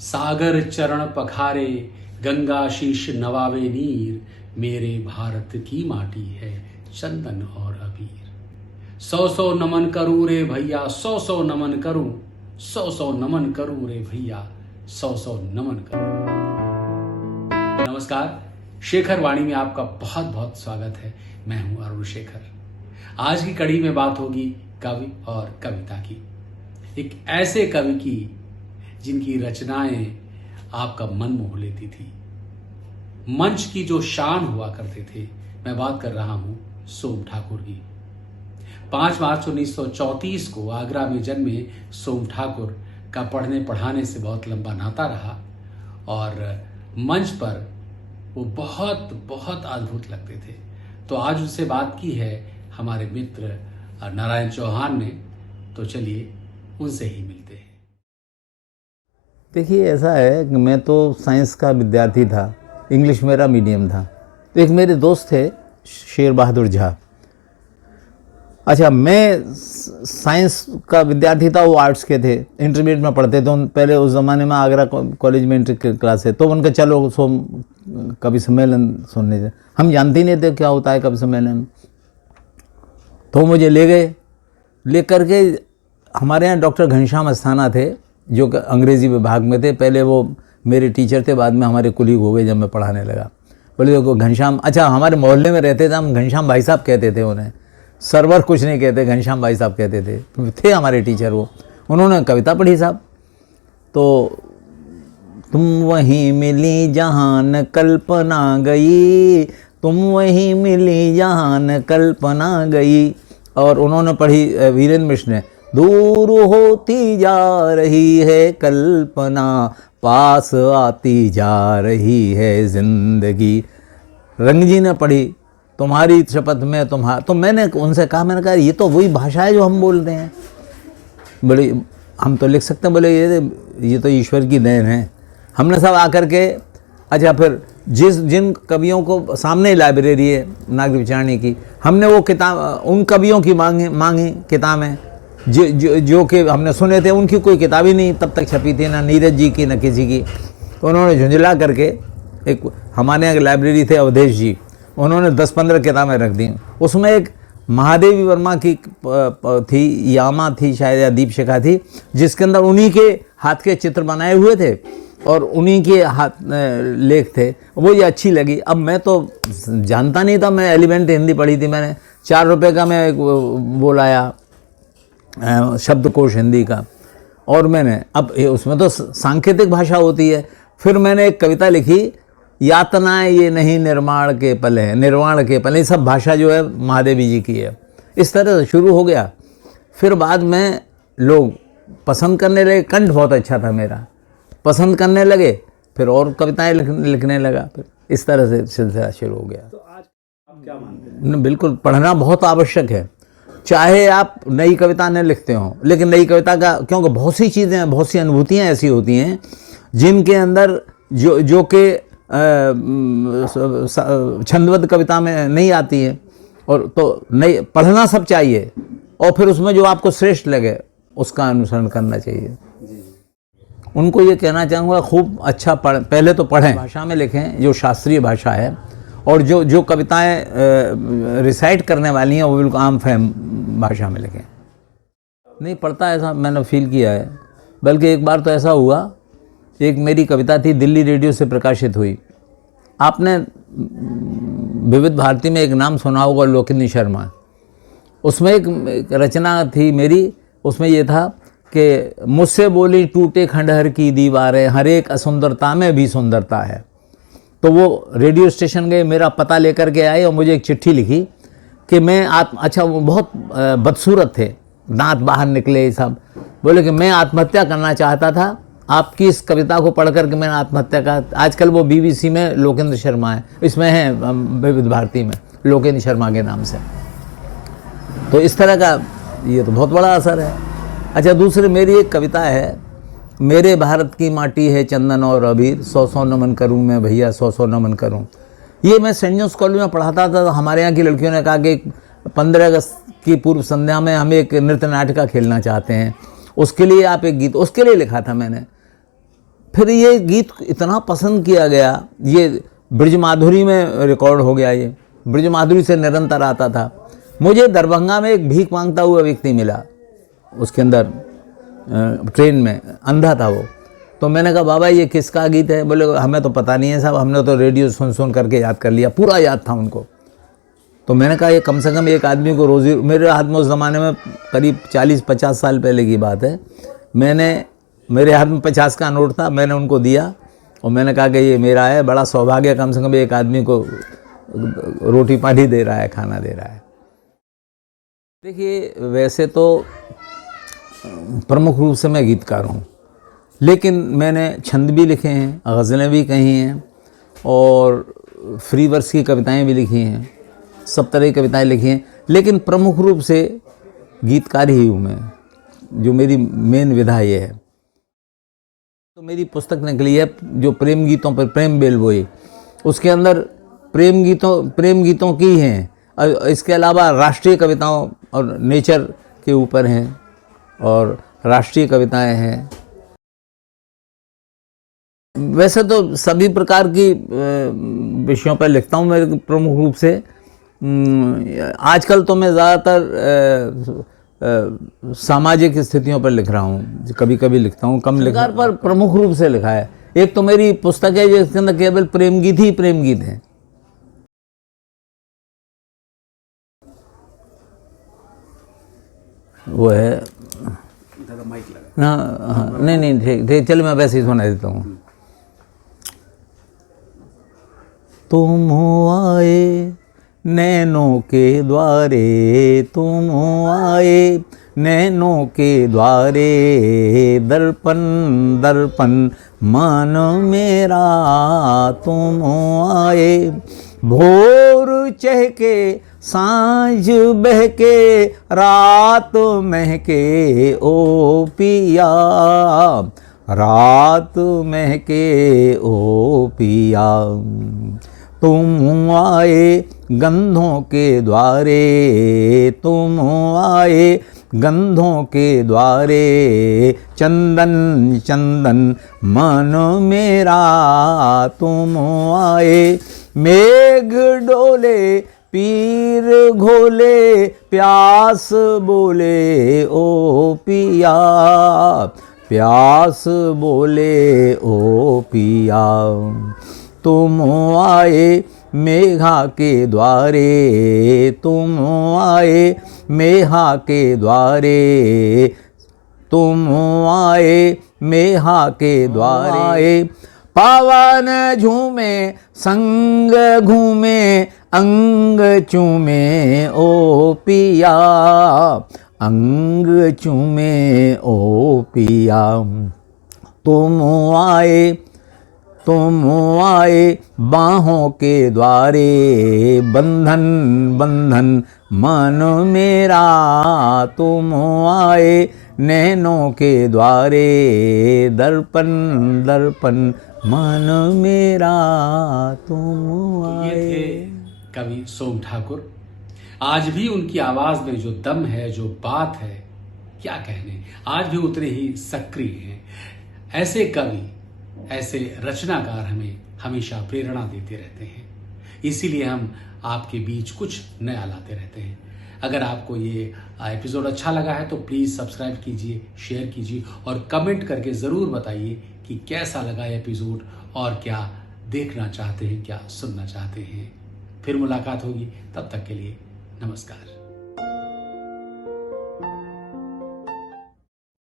सागर चरण पखारे गंगा शीश नवावे नीर, मेरे भारत की माटी है चंदन और अबीर। सौ सौ नमन करूं रे भैया, सौ सौ नमन करूं, सौ सौ नमन करूं रे भैया, सौ सौ नमन करूं। नमस्कार, शेखर वाणी में आपका बहुत बहुत स्वागत है। मैं हूं अरुण शेखर। आज की कड़ी में बात होगी कवि और कविता की, एक ऐसे कवि की जिनकी रचनाएं आपका मन मोह लेती थी, मंच की जो शान हुआ करते थे। मैं बात कर रहा हूं सोम ठाकुर की। 5 मार्च 1934 को आगरा में जन्मे सोम ठाकुर का पढ़ने पढ़ाने से बहुत लंबा नाता रहा और मंच पर वो बहुत बहुत अद्भुत लगते थे। तो आज उनसे बात की है हमारे मित्र नारायण चौहान ने, तो चलिए उनसे ही मिलते हैं। देखिए, ऐसा है कि मैं तो साइंस का विद्यार्थी था, इंग्लिश मेरा मीडियम था। तो एक मेरे दोस्त थे शेर बहादुर झा। अच्छा, मैं साइंस का विद्यार्थी था, वो आर्ट्स के थे, इंटरमीडिएट में पढ़ते थे। पहले उस ज़माने में आगरा कॉलेज में इंटर क्लास है, तो उनका चलो कवि सम्मेलन सुनने से। हम जानते ही नहीं थे क्या होता है कवि सम्मेलन। तो मुझे ले गए, ले करके हमारे यहाँ डॉक्टर घनश्याम अस्थाना थे जो अंग्रेज़ी विभाग में थे। पहले वो मेरे टीचर थे, बाद में हमारे कुलीग हो गए जब मैं पढ़ाने लगा। बोले देखो घनश्याम, अच्छा हमारे मोहल्ले में रहते थे, हम घनश्याम भाई साहब कहते थे उन्हें, सरवर कुछ नहीं कहते, घनश्याम भाई साहब कहते थे हमारे टीचर वो। उन्होंने कविता पढ़ी साहब, तो तुम वहीं मिली जहाँ न कल्पना गई, तुम वहीं मिली जहाँ न कल्पना गई। और उन्होंने पढ़ी वीरेंद्र मिश्र ने, दूर होती जा रही है कल्पना, पास आती जा रही है जिंदगी। रंग जी ने पढ़ी, तुम्हारी शपथ में तुम्हारा। तो मैंने उनसे कहा, मैंने कहा ये तो वही भाषा है जो हम बोलते हैं। बोले हम तो लिख सकते हैं। बोले ये तो ईश्वर की देन है। हमने सब आकर के, अच्छा फिर जिन कवियों को, सामने लाइब्रेरी है नागरिक विचारणी की, हमने वो किताब उन कवियों की मांगी किताबें जो कि हमने सुने थे। उनकी कोई किताब ही नहीं तब तक छपी थी, ना नीरज जी की ना किसी की। तो उन्होंने झुंझला करके, एक हमारे यहाँ लाइब्रेरी थे अवधेश जी, उन्होंने 10-15 किताबें रख दी। उसमें एक महादेवी वर्मा की थी, यामा थी शायद, या दीपशिखा थी, जिसके अंदर उन्हीं के हाथ के चित्र बनाए हुए थे और उन्हीं के हाथ लेख थे। वो ये अच्छी लगी। अब मैं तो जानता नहीं था, मैं एलिमेंट हिंदी पढ़ी थी मैंने। 4 रुपये का मैं वो लाया शब्दकोश हिंदी का, और मैंने अब उसमें तो सांकेतिक भाषा होती है। फिर मैंने एक कविता लिखी, यातनाएं ये नहीं निर्माण के पल है, निर्वाण के पल। ये सब भाषा जो है महादेवी जी की है। इस तरह से शुरू हो गया। फिर बाद में लोग पसंद करने लगे, कंठ बहुत अच्छा था मेरा, पसंद करने लगे। फिर और कविताएं लिखने लगा। फिर इस तरह से सिलसिला शुरू हो गया। तो आज आप क्या मानते हैं? बिल्कुल, पढ़ना बहुत आवश्यक है। चाहे आप नई कविता न लिखते हो, लेकिन नई कविता का, क्योंकि बहुत सी चीज़ें, बहुत सी अनुभूतियाँ ऐसी होती हैं जिनके अंदर जो कि छंदबद्ध कविता में नहीं आती है। और तो नई पढ़ना सब चाहिए, और फिर उसमें जो आपको श्रेष्ठ लगे उसका अनुसरण करना चाहिए। उनको ये कहना चाहूँगा, खूब अच्छा पहले तो पढ़ें, भाषा में लिखें जो शास्त्रीय भाषा है, और जो कविताएं रिसाइट करने वाली हैं वो बिल्कुल आम फहम भाषा में लिखें। नहीं पढ़ता, ऐसा मैंने फील किया है। बल्कि एक बार तो ऐसा हुआ, एक मेरी कविता थी, दिल्ली रेडियो से प्रकाशित हुई। आपने विविध भारती में एक नाम सुना होगा, लोकिनी शर्मा। उसमें एक रचना थी मेरी, उसमें ये था कि मुझसे बोली टूटे खंडहर की दीवारें, हर एक असुंदरता में भी सुंदरता है। तो वो रेडियो स्टेशन गए, मेरा पता लेकर के आए और मुझे एक चिट्ठी लिखी कि मैं अच्छा, वो बहुत बदसूरत थे, दांत बाहर निकले सब। बोले कि मैं आत्महत्या करना चाहता था, आपकी इस कविता को पढ़ करके मैंने आत्महत्या का। आजकल वो BBC में लोकेंद्र शर्मा है, इसमें है विविध भारती में लोकेंद्र शर्मा के नाम से। तो इस तरह का ये तो बहुत बड़ा असर है। अच्छा, दूसरी मेरी एक कविता है, मेरे भारत की माटी है चंदन और अबीर, 100-100 नमन करूं मैं भैया, 100-100 नमन करूं। ये मैं सेंट जोन्स कॉलेज में पढ़ाता था। तो हमारे यहाँ की लड़कियों ने कहा कि 15 अगस्त की पूर्व संध्या में हम एक नृत्य नाटिका खेलना चाहते हैं, उसके लिए आप एक गीत, उसके लिए लिखा था मैंने। फिर ये गीत इतना पसंद किया गया, ये ब्रज माधुरी में रिकॉर्ड हो गया, ये ब्रज माधुरी से निरंतर आता था। मुझे दरभंगा में एक भीख मांगता हुआ व्यक्ति मिला, उसके अंदर ट्रेन में, अंधा था वो। तो मैंने कहा बाबा ये किसका गीत है? बोले हमें तो पता नहीं है साहब, हमने तो रेडियो सुन सुन करके याद कर लिया। पूरा याद था उनको। तो मैंने कहा ये कम से कम एक आदमी को रोज़ी, मेरे हाथ में उस ज़माने में करीब 40-50 साल पहले की बात है, मेरे हाथ में 50 का नोट था, मैंने उनको दिया और मैंने कहा कि ये मेरा है, बड़ा सौभाग्य, कम से कम एक आदमी को रोटी पानी दे रहा है, खाना दे रहा है। देखिए वैसे तो प्रमुख रूप से मैं गीतकार हूँ, लेकिन मैंने छंद भी लिखे हैं, गज़लें भी कही हैं और फ्री वर्स की कविताएं भी लिखी हैं, सब तरह की कविताएं लिखी हैं, लेकिन प्रमुख रूप से गीतकार ही हूँ मैं, जो मेरी मेन विधा ये है। तो मेरी पुस्तक निकली है जो प्रेम गीतों पर, प्रेम बेल बोई, उसके अंदर प्रेम गीतों की हैं, इसके अलावा राष्ट्रीय कविताओं और नेचर के ऊपर हैं और राष्ट्रीय कविताएं हैं। वैसे तो सभी प्रकार की विषयों पर लिखता हूँ मैं प्रमुख रूप से। आजकल तो मैं ज़्यादातर सामाजिक स्थितियों पर लिख रहा हूँ, कभी कभी लिखता हूँ, कम लिखा पर प्रमुख रूप से लिखा है। एक तो मेरी पुस्तक है जिसके अंदर केवल प्रेम गीत ही प्रेम गीत हैं। वो है माइक लगा। हाँ, नहीं ठीक, चलो मैं वैसे ही सुना देता हूँ। तुम आए नैनों के द्वारे, तुम आए नैनों के द्वारे, दर्पण दर्पण मन मेरा तुम आए। भोर चहके सांझ बहके, रात महके ओ पिया, रात महके ओ पिया। तुम आए गंधों के द्वारे, तुम आए गंधों के द्वारे, चंदन चंदन मन मेरा तुम आए। मेघ डोले पीर घोले, प्यास बोले ओ पिया, प्यास बोले ओ पिया। तुम आए मेघा के द्वारे, तुम आए मेघा के द्वारे, तुम आए मेघा के द्वारे। पावन झूमे संग घूमे, अंग चूमे ओ पिया, अंग चूमे ओ पिया। तुम आए, तुम आए बाहों के द्वारे, बंधन बंधन मन मेरा तुम आए। नैनों के द्वारे, दर्पण दर्पण मन मेरा तुम आए। ये थे कवि सोम ठाकुर। आज भी उनकी आवाज में जो दम है, जो बात है, क्या कहने, आज भी उतने ही सक्रिय हैं। ऐसे कवि, ऐसे रचनाकार हमें हमेशा प्रेरणा देते रहते हैं, इसीलिए हम आपके बीच कुछ नया लाते रहते हैं। अगर आपको ये एपिसोड अच्छा लगा है तो प्लीज़ सब्सक्राइब कीजिए, शेयर कीजिए और कमेंट करके ज़रूर बताइए कि कैसा लगा एपिसोड और क्या देखना चाहते हैं, क्या सुनना चाहते हैं। फिर मुलाकात होगी, तब तक के लिए नमस्कार।